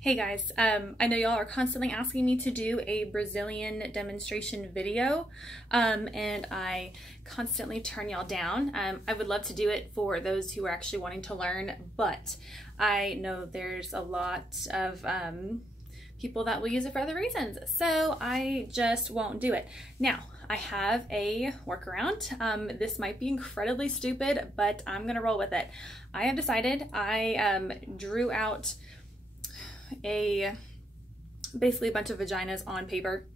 Hey guys, I know y'all are constantly asking me to do a Brazilian demonstration video, and I constantly turn y'all down. I would love to do it for those who are actually wanting to learn, but I know there's a lot of people that will use it for other reasons, so I just won't do it. Now, I have a workaround. This might be incredibly stupid, but I'm gonna roll with it. I have decided I drew out basically a bunch of vaginas on paper,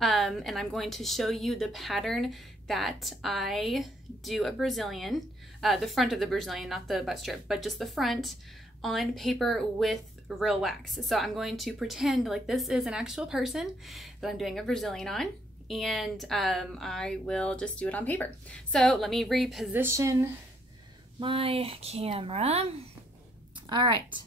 and I'm going to show you the pattern that I do a Brazilian, the front of the Brazilian, not the butt strip, but just the front on paper with real wax. So I'm going to pretend like this is an actual person that I'm doing a Brazilian on, and I will just do it on paper. So let me reposition my camera. All right.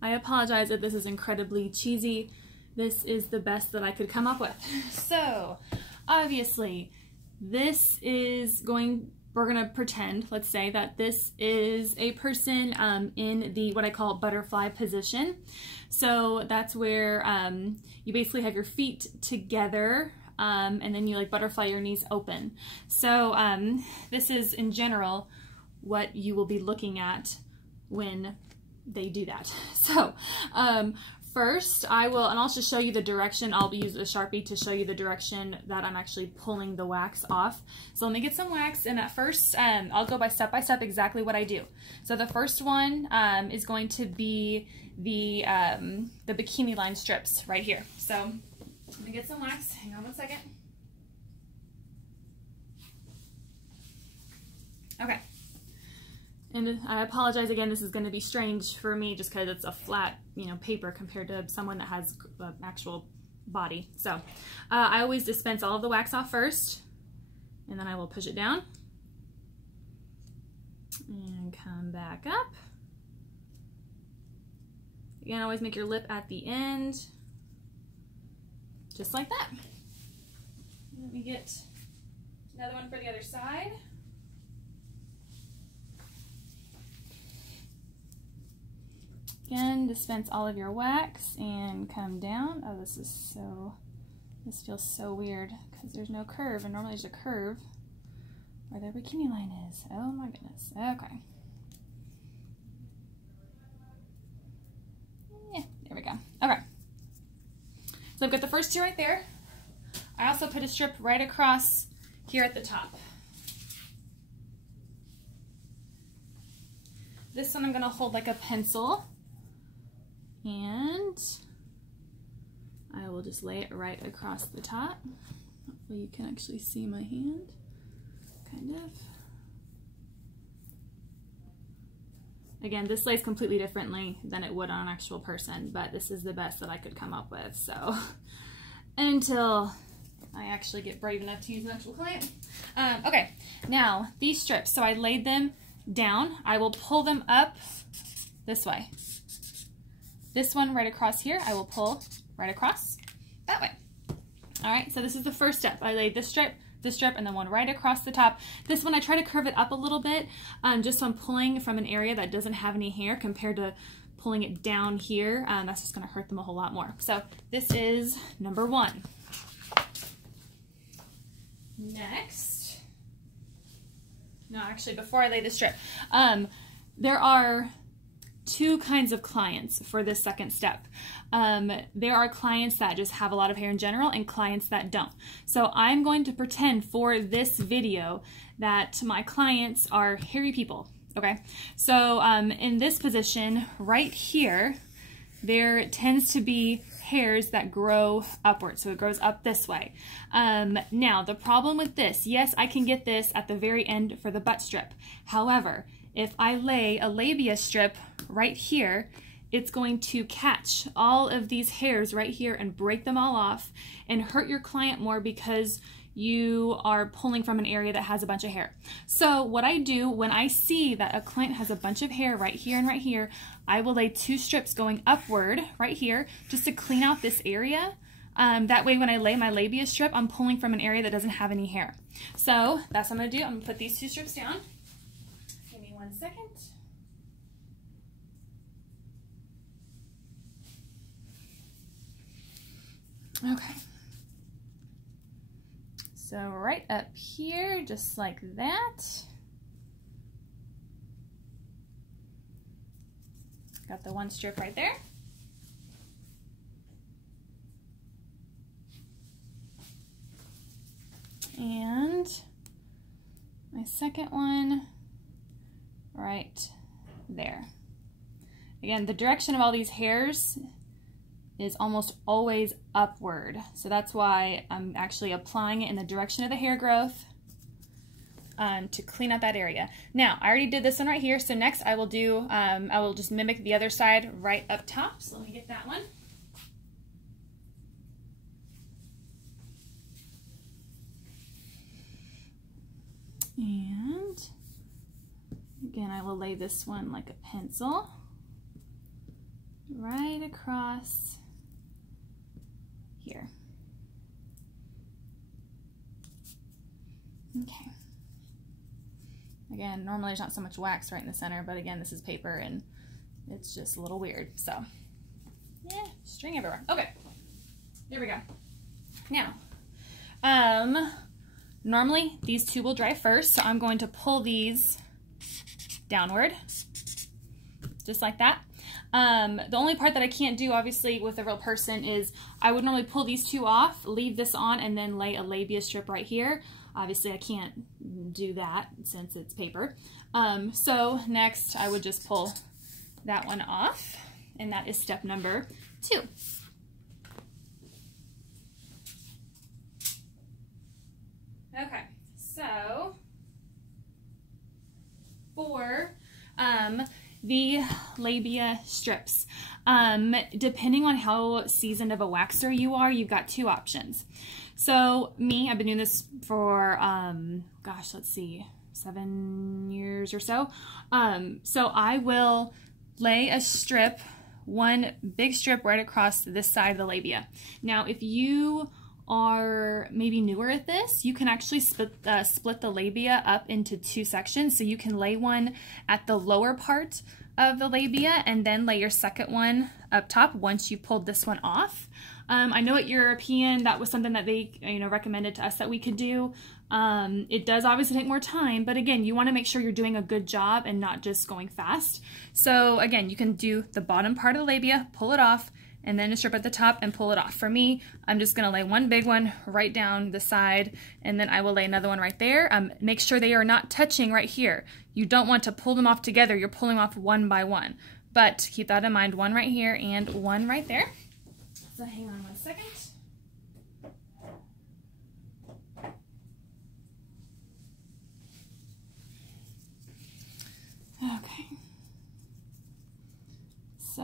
I apologize if this is incredibly cheesy. This is the best that I could come up with. So, obviously, we're gonna pretend, let's say, that this is a person in the, what I call butterfly position. So that's where you basically have your feet together, and then you like butterfly your knees open. So this is, in general, what you will be looking at when they do that. So first I will, and I'll just show you the direction. I'll use a Sharpie to show you the direction that I'm actually pulling the wax off. So let me get some wax, and at first I'll go by step exactly what I do. So the first one is going to be the bikini line strips right here. So let me get some wax. Hang on one second. Okay. And I apologize again, this is going to be strange for me just because it's a flat, paper compared to someone that has an actual body. So I always dispense all of the wax off first, and then I will push it down and come back up. Again, always make your lip at the end, just like that. Let me get another one for the other side. Again, dispense all of your wax and come down. Oh, this feels so weird because there's no curve, and normally there's a curve where the bikini line is. Oh my goodness. Okay. Yeah, there we go. Okay. So I've got the first two right there. I also put a strip right across here at the top. This one I'm going to hold like a pencil, and I will just lay it right across the top. Hopefully you can actually see my hand, kind of. Again, this lays completely differently than it would on an actual person, but this is the best that I could come up with. So until I actually get brave enough to use an actual client. Okay, now these strips, so I laid them down. I will pull them up this way. This one right across here, I will pull right across that way. All right, so this is the first step. I laid this strip, and then one right across the top. This one I try to curve it up a little bit, just so I'm pulling from an area that doesn't have any hair compared to pulling it down here. That's just gonna hurt them a whole lot more. So this is number one. Next, no, actually before I lay the strip, there are two kinds of clients for this second step. There are clients that just have a lot of hair in general and clients that don't. So I'm going to pretend for this video that my clients are hairy people, okay? So in this position right here, there tends to be hairs that grow upward, so it grows up this way. Now, the problem with this, yes, I can get this at the very end for the butt strip. However, if I lay a labia strip right here, it's going to catch all of these hairs right here and break them all off and hurt your client more because you are pulling from an area that has a bunch of hair. So what I do when I see that a client has a bunch of hair right here and right here, I will lay two strips going upward right here just to clean out this area. That way when I lay my labia strip, I'm pulling from an area that doesn't have any hair. So that's what I'm gonna do. I'm gonna put these two strips down. Give me 1 second. Okay. So right up here, just like that. Got the one strip right there. And my second one right there. Again, the direction of all these hairs is almost always upward. So that's why I'm actually applying it in the direction of the hair growth to clean out that area. Now, I already did this one right here. So next I will do, I will just mimic the other side right up top. So let me get that one. And again, I will lay this one like a pencil right across here. Okay. Again, normally there's not so much wax right in the center, but again, this is paper and it's just a little weird. So, yeah, string everywhere. Okay, there we go. Now, normally these two will dry first, so I'm going to pull these downward, just like that. The only part that I can't do, obviously, with a real person is I would normally pull these two off, leave this on, and then lay a labia strip right here. Obviously, I can't do that since it's paper. So next, I would just pull that one off, and that is step number 2. Okay, so for the labia strips, depending on how seasoned of a waxer you are, you've got 2 options. So me, I've been doing this for, gosh, let's see, 7 years or so. So I will lay a strip, one big strip right across this side of the labia. Now, if you are maybe newer at this, you can actually split the labia up into 2 sections. So you can lay one at the lower part of the labia and then lay your second one up top once you pulled this one off. I know at European that was something that they recommended to us that we could do. It does obviously take more time, but again, you want to make sure you're doing a good job and not just going fast. So again, you can do the bottom part of the labia, pull it off, and then a strip at the top and pull it off. For me, I'm just gonna lay one big one right down the side, and then I will lay another one right there. Make sure they are not touching right here. You don't want to pull them off together. You're pulling off one by one. But keep that in mind, one right here and one right there. So hang on one second. Okay. So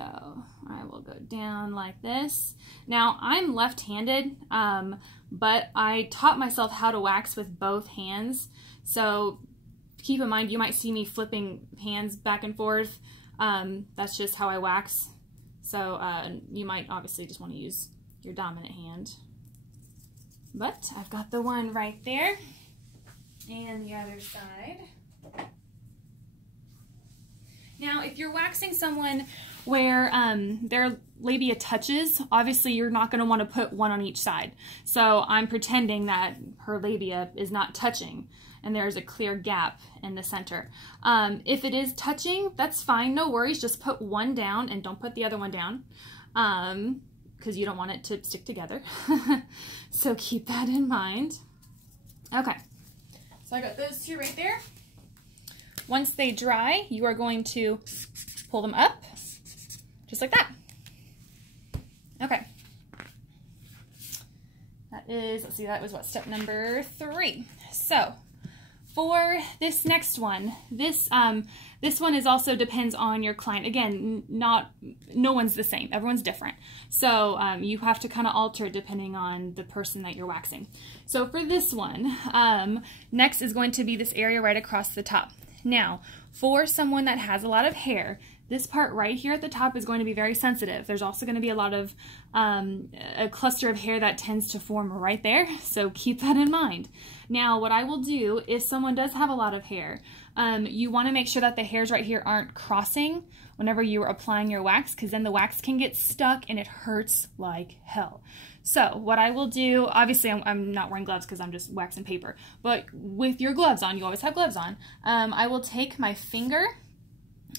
I will go down like this. Now I'm left-handed, but I taught myself how to wax with both hands. So keep in mind, you might see me flipping hands back and forth. That's just how I wax. So you might obviously just want to use your dominant hand. But I've got the one right there and the other side. Now, if you're waxing someone where their labia touches, obviously you're not going to want to put one on each side. So I'm pretending that her labia is not touching and there's a clear gap in the center. If it is touching, that's fine, no worries. Just put one down and don't put the other one down because you don't want it to stick together. So keep that in mind. Okay, so I got those 2 right there. Once they dry, you are going to pull them up, just like that. Okay. That is, let's see, that was what, step number 3. So, for this next one, this one is also depends on your client. Again, no one's the same. Everyone's different. So you have to kind of alter depending on the person that you're waxing. So for this one, next is going to be this area right across the top. Now, for someone that has a lot of hair, This part right here at the top is going to be very sensitive. There's also going to be a lot of, a cluster of hair that tends to form right there, so keep that in mind. Now, what I will do, if someone does have a lot of hair, you want to make sure that the hairs right here aren't crossing whenever you're applying your wax, because then the wax can get stuck and it hurts like hell. So what I will do, obviously I'm not wearing gloves because I'm just waxing paper, but with your gloves on, you always have gloves on, I will take my finger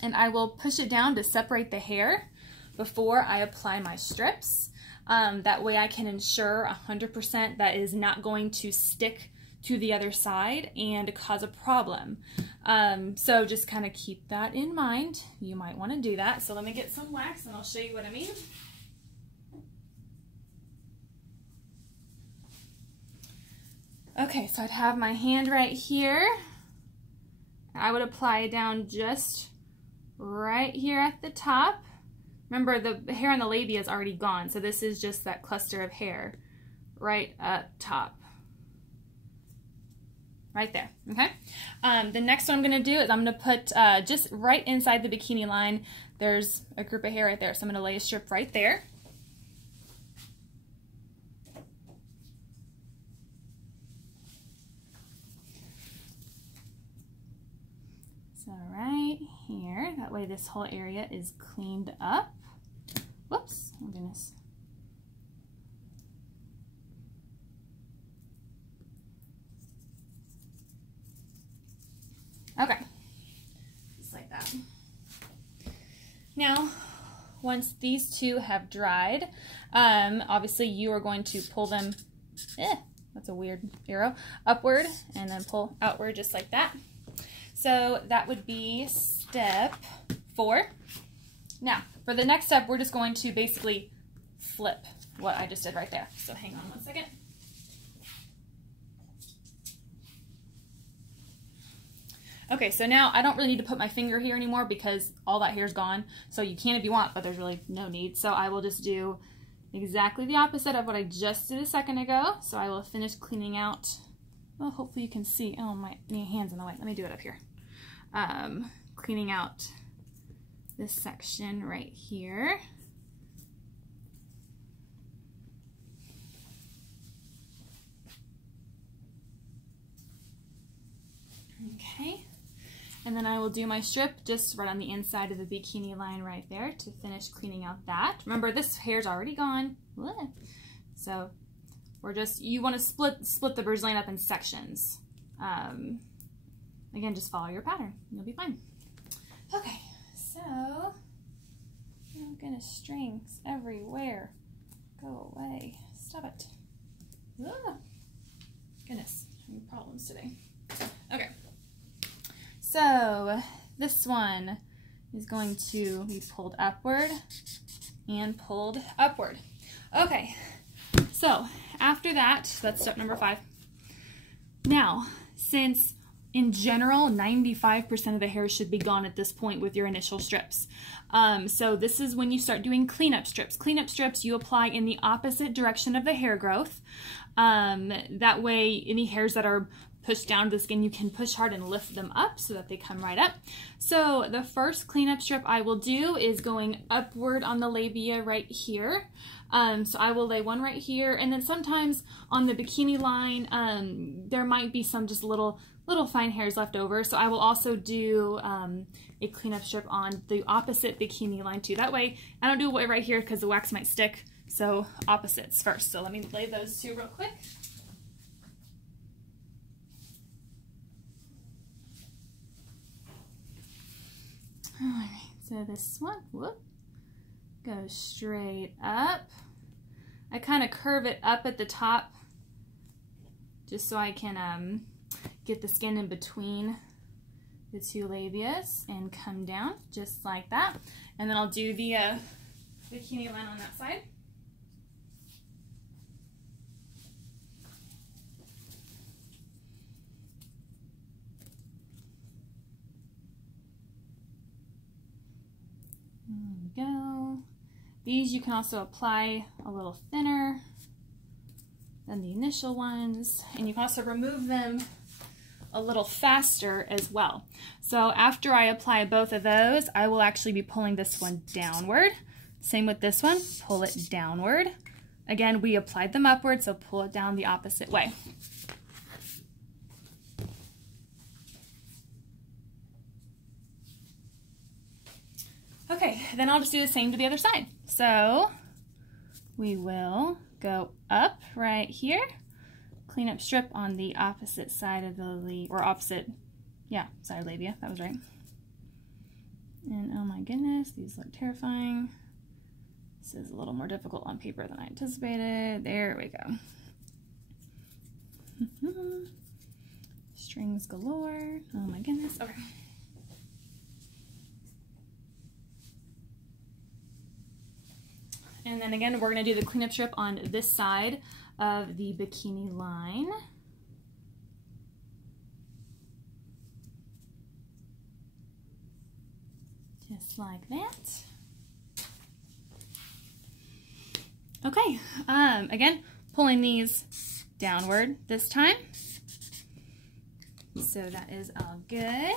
and I will push it down to separate the hair before I apply my strips. That way I can ensure 100% that is not going to stick to the other side and cause a problem. So just kind of keep that in mind. You might want to do that. So let me get some wax and I'll show you what I mean. Okay, so I'd have my hand right here. I would apply it down just right here at the top. Remember, the hair on the labia is already gone, so this is just that cluster of hair right up top. Right there, okay? The next one I'm gonna do is I'm gonna put just right inside the bikini line, there's a group of hair right there, so I'm gonna lay a strip right there. So right here, that way this whole area is cleaned up. Whoops, oh goodness. Okay, just like that. Now, once these two have dried, obviously you are going to pull them, that's a weird arrow, upward and then pull outward just like that. So that would be step 4. Now, for the next step, we're just going to basically flip what I just did right there. So hang on one second. Okay, so now I don't really need to put my finger here anymore because all that hair is gone. So you can if you want, but there's really no need. So I will just do exactly the opposite of what I just did a second ago. So I will finish cleaning out. Well, hopefully you can see. Oh, my hand's in the way. Let me do it up here. Cleaning out this section right here. Okay. And then I will do my strip just right on the inside of the bikini line right there to finish cleaning out that. Remember, this hair's already gone. So we're just, you want to split the bridge line up in sections. Again, just follow your pattern. You'll be fine. Okay, so, oh goodness, strings everywhere. Go away. Stop it. Ah, goodness, having problems today. Okay. So this one is going to be pulled upward and pulled upward. Okay, so after that, that's step number 5. Now, since in general 95% of the hair should be gone at this point with your initial strips, so this is when you start doing cleanup strips. Cleanup strips you apply in the opposite direction of the hair growth. That way any hairs that are pushed down to the skin, you can push hard and lift them up so that they come right up. So the first cleanup strip I will do is going upward on the labia right here. So I will lay one right here, and then sometimes on the bikini line, there might be some just little fine hairs left over. So I will also do a cleanup strip on the opposite bikini line too. That way I don't do it right here because the wax might stick. So opposites first. So let me lay those two real quick. Alright, so this one, goes straight up. I kind of curve it up at the top just so I can get the skin in between the two labias and come down just like that. And then I'll do the bikini line on that side. There we go. These you can also apply a little thinner than the initial ones, and you can also remove them a little faster as well. So after I apply both of those, I will actually be pulling this one downward. Same with this one, pull it downward. Again, we applied them upward, so pull it down the opposite way. Okay, then I'll just do the same to the other side. So we will go up right here, clean up strip on the opposite side of the side of labia, that was right. And oh my goodness, these look terrifying. This is a little more difficult on paper than I anticipated. There we go. Strings galore. Oh my goodness. Okay. And then again, we're going to do the cleanup strip on this side of the bikini line. Just like that. Okay, again, pulling these downward this time. So that is all good.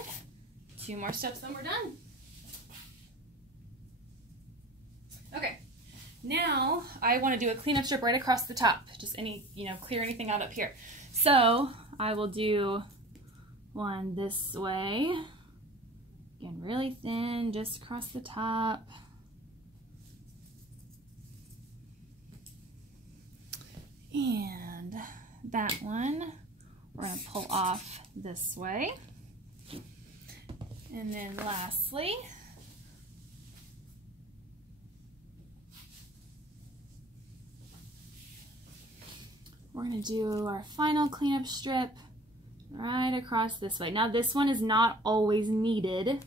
2 more steps, then we're done. Okay, now I want to do a cleanup strip right across the top. Just clear anything out up here. So I will do one this way. Again, really thin, just across the top. And that one we're going to pull off this way. And then lastly, we're going to do our final cleanup strip right across this way. Now this one is not always needed.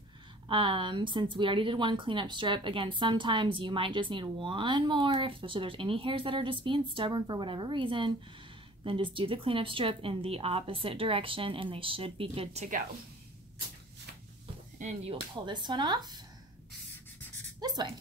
Since we already did one cleanup strip, again, sometimes you might just need one more, especially if there's any hairs that are just being stubborn for whatever reason, then just do the cleanup strip in the opposite direction and they should be good to go. And you will pull this one off this way.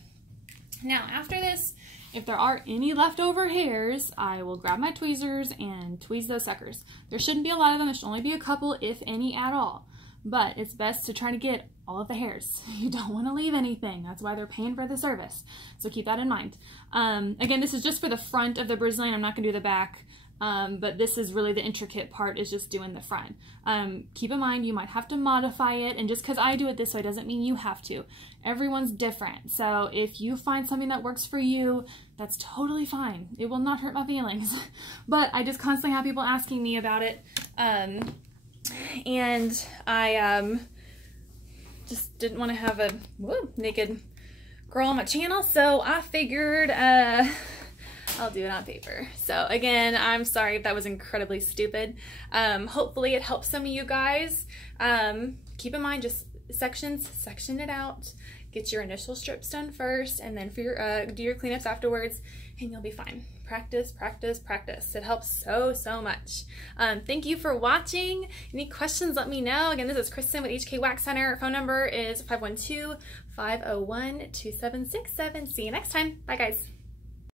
Now after this, if there are any leftover hairs, I will grab my tweezers and tweeze those suckers. There shouldn't be a lot of them, there should only be a couple, if any at all. But it's best to try to get all of the hairs. You don't want to leave anything. That's why they're paying for the service. So keep that in mind. Again, this is just for the front of the Brazilian. I'm not going to do the back. But this is really the intricate part, is just doing the front. Keep in mind, you might have to modify it. And just because I do it this way doesn't mean you have to. Everyone's different. So if you find something that works for you, that's totally fine. It will not hurt my feelings. But I just constantly have people asking me about it. And I just didn't want to have a naked girl on my channel, so I figured I'll do it on paper. So again, I'm sorry if that was incredibly stupid. Hopefully it helps some of you guys. Keep in mind, just section it out. Get your initial strips done first, and then for your do your cleanups afterwards, and you'll be fine. Practice, practice, practice. It helps so much. Thank you for watching. Any questions, let me know. Again, this is Kristen with HK Wax Center. Phone number is 512-501-2767. See you next time. Bye, guys.